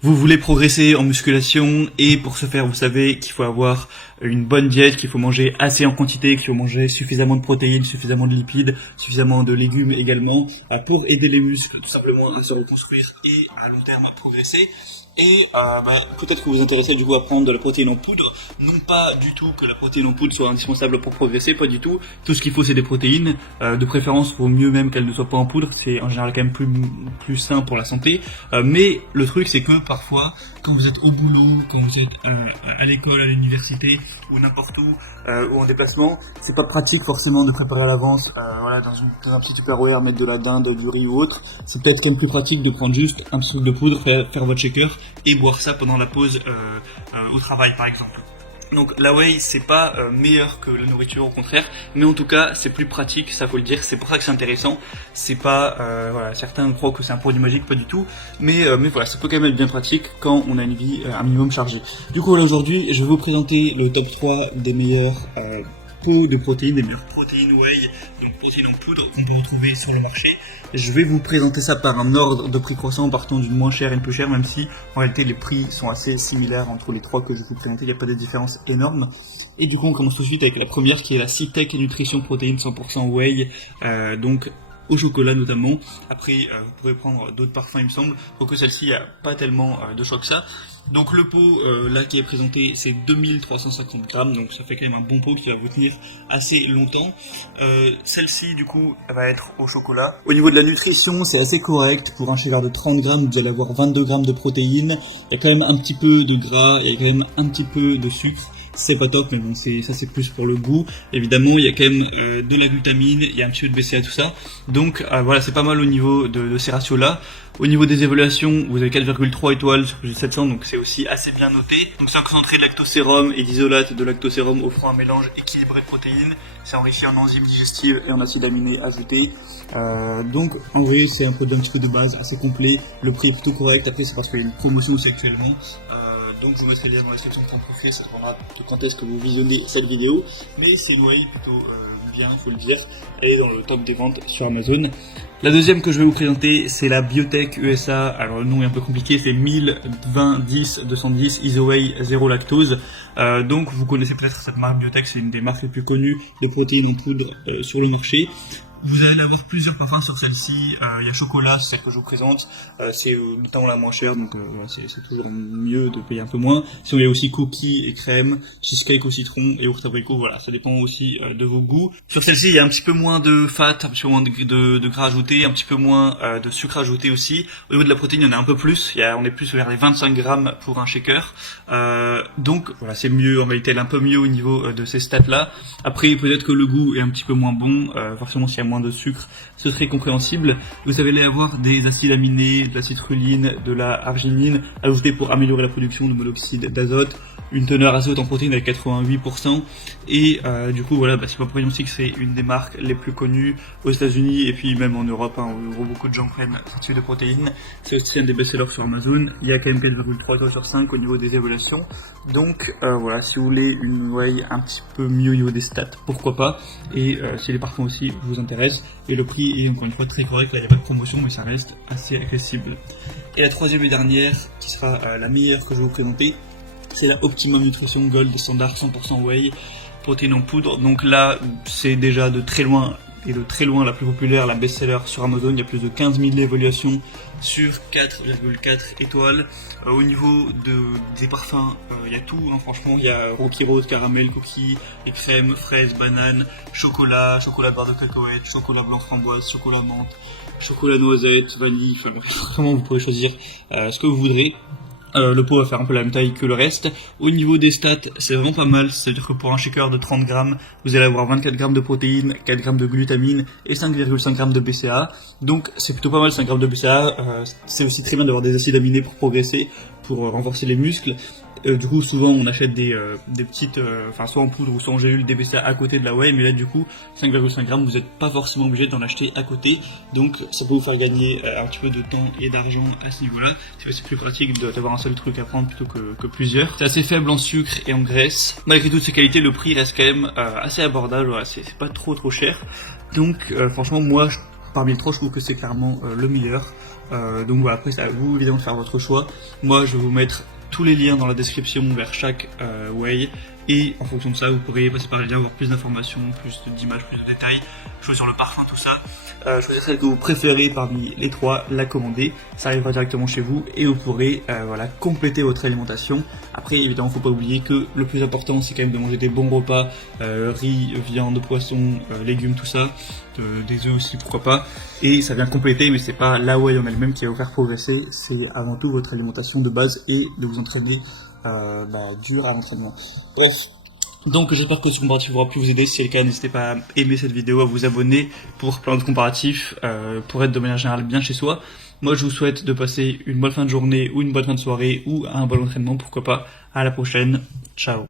Vous voulez progresser en musculation et pour ce faire, vous savez qu'il faut avoir une bonne diète, qu'il faut manger assez en quantité, qu'il faut manger suffisamment de protéines, suffisamment de lipides, suffisamment de légumes également pour aider les muscles tout simplement à se reconstruire et à long terme à progresser. Et peut-être que vous vous intéressez du coup à prendre de la protéine en poudre. Non pas du tout que la protéine en poudre soit indispensable pour progresser, pas du tout. Tout ce qu'il faut c'est des protéines. De préférence, vaut mieux même qu'elles ne soient pas en poudre. C'est en général quand même plus sain pour la santé. Mais le truc c'est que parfois, quand vous êtes au boulot, quand vous êtes à l'école, à l'université ou n'importe où, ou en déplacement, c'est pas pratique forcément de préparer à l'avance, dans un petit Tupperware, mettre de la dinde, du riz ou autre. C'est peut-être quand même plus pratique de prendre juste un petit truc de poudre, faire votre shaker et boire ça pendant la pause au travail par exemple. Donc la whey c'est pas meilleur que la nourriture, au contraire, mais en tout cas c'est plus pratique, ça faut le dire, c'est pour ça que c'est intéressant. C'est pas certains croient que c'est un produit magique, pas du tout, mais voilà, ça peut quand même être bien pratique quand on a une vie un minimum chargée. Du coup aujourd'hui je vais vous présenter le top 3 des meilleurs pots de protéines, des meilleures protéines whey, donc protéines en poudre qu'on peut retrouver sur le marché. Je vais vous présenter ça par un ordre de prix croissant, partant d'une moins chère et une plus chère, même si en réalité les prix sont assez similaires entre les trois que je vais vous présenter, il n'y a pas de différence énorme. Et du coup on commence tout de suite avec la première qui est la Cytec Nutrition Protéines 100% whey, donc au chocolat notamment. Après vous pourrez prendre d'autres parfums il me semble, quoique celle-ci il n'y a pas tellement de choix que ça. Donc le pot là qui est présenté c'est 2350 grammes, donc ça fait quand même un bon pot qui va vous tenir assez longtemps. Celle-ci du coup elle va être au chocolat. Au niveau de la nutrition c'est assez correct, pour un shaker de 30 grammes vous allez avoir 22 grammes de protéines, il y a quand même un petit peu de gras, il y a quand même un petit peu de sucre. C'est pas top, mais bon, ça c'est plus pour le goût. Évidemment, il y a quand même de la glutamine, il y a un petit peu de BCA, tout ça. Donc voilà, c'est pas mal au niveau de ces ratios-là. Au niveau des évaluations, vous avez 4,3 étoiles sur G700, donc c'est aussi assez bien noté. Donc c'est un concentré de lactosérum et d'isolate de lactosérum offrant un mélange équilibré de protéines. C'est enrichi en enzymes digestives et en acides aminés ajoutés. Donc en vrai, c'est un produit un petit peu de base, assez complet. Le prix est plutôt correct. Après, c'est parce qu'il y a une promotion aussi actuellement. Donc je vous mettrai les liens dans la description pour en profiter, ça dépendra de quand est-ce que vous visionnez cette vidéo. Mais c'est une whey plutôt bien, il faut le dire. Elle est dans le top des ventes sur Amazon. La deuxième que je vais vous présenter, c'est la Biotech USA. Alors le nom est un peu compliqué, c'est 1020-10-210 Isowhey 0 lactose. Donc vous connaissez peut-être cette marque Biotech, c'est une des marques les plus connues de protéines en poudre sur le marché. Vous allez avoir plusieurs parfums sur celle-ci. Il y a chocolat, c'est celle que je vous présente. C'est notamment la moins chère, donc c'est toujours mieux de payer un peu moins. Sinon il y a aussi cookies et crème, cheesecake au citron et yaourt abricot. Voilà, ça dépend aussi de vos goûts. Sur celle-ci, il y a un petit peu moins de fat, un petit peu moins de gras ajouté, un petit peu moins de sucre ajouté aussi. Au niveau de la protéine, il y en a un peu plus. On est plus vers les 25 grammes pour un shaker. Donc voilà, c'est mieux en réalité, elle est un peu mieux au niveau de ces stats-là. Après, peut-être que le goût est un petit peu moins bon. Forcément, s'il y a moins de sucre, ce serait compréhensible. Vous allez avoir des acides aminés, de la citrulline, de la arginine ajoutés pour améliorer la production de monoxyde d'azote, une teneur assez haute en protéines avec 88%. Et du coup voilà, c'est pas pour rien aussi que c'est une des marques les plus connues aux États-Unis et puis même en Europe, où beaucoup de gens prennent ce type de protéines. C'est aussi un des best-sellers sur Amazon. Il y a quand même 4,3 étoiles sur 5 au niveau des évaluations. Donc voilà, si vous voulez une whey un petit peu mieux au niveau des stats, pourquoi pas. Et si les parfums aussi vous intéressent. Et le prix est encore une fois très correct, là il n'y a pas de promotion mais ça reste assez accessible. Et la troisième et dernière, qui sera la meilleure que je vais vous présenter, c'est la Optimum Nutrition Gold Standard 100% whey, protéines en poudre. Donc là c'est déjà de très loin la plus populaire, la best-seller sur Amazon. Il y a plus de 15 000 évaluations sur 4,4 étoiles. Au niveau des parfums, il y a tout, hein, franchement. Il y a Rocky Rose, caramel, cookies, et crème, fraises, bananes, chocolat barre de cacahuètes, chocolat blanc framboise, chocolat menthe, chocolat noisette, vanille. Enfin, vraiment, vous pourrez choisir ce que vous voudrez. Le pot va faire un peu la même taille que le reste. Au niveau des stats, c'est vraiment pas mal. C'est-à-dire que pour un shaker de 30 grammes, vous allez avoir 24 grammes de protéines, 4 grammes de glutamine et 5,5 grammes de BCA. Donc c'est plutôt pas mal, 5 grammes de BCA. C'est aussi très bien d'avoir des acides aminés pour progresser, pour renforcer les muscles. Du coup souvent on achète des petites, soit en poudre ou soit en gélule, des BCA à côté de la whey, mais là du coup 5,5 grammes vous n'êtes pas forcément obligé d'en acheter à côté, donc ça peut vous faire gagner un petit peu de temps et d'argent à ce niveau là. C'est aussi plus pratique d'avoir un seul truc à prendre plutôt que plusieurs. C'est assez faible en sucre et en graisse. Malgré toutes ces qualités, le prix reste quand même assez abordable, voilà, c'est pas trop cher, donc franchement moi parmi les trois je trouve que c'est clairement le meilleur. Donc voilà, après c'est à vous évidemment de faire votre choix. Moi je vais vous mettre tous les liens dans la description vers chaque way, et en fonction de ça vous pourrez passer par les liens, avoir plus d'informations, plus d'images, plus de détails, choisir le parfum, tout ça, choisir celle que vous préférez parmi les trois, la commander, ça arrivera directement chez vous et vous pourrez voilà, compléter votre alimentation. Après évidemment faut pas oublier que le plus important c'est quand même de manger des bons repas, riz, viande, poisson, légumes, tout ça, des œufs aussi pourquoi pas, et ça vient compléter, mais c'est pas la way en elle-même qui va vous faire progresser, c'est avant tout votre alimentation de base et de vous entraîner dur à l'entraînement. Bref, donc j'espère que ce comparatif aura pu vous aider. Si c'est le cas, n'hésitez pas à aimer cette vidéo, à vous abonner pour plein de comparatifs, pour être de manière générale bien chez soi. Moi je vous souhaite de passer une bonne fin de journée ou une bonne fin de soirée ou un bon entraînement, pourquoi pas. À la prochaine, ciao.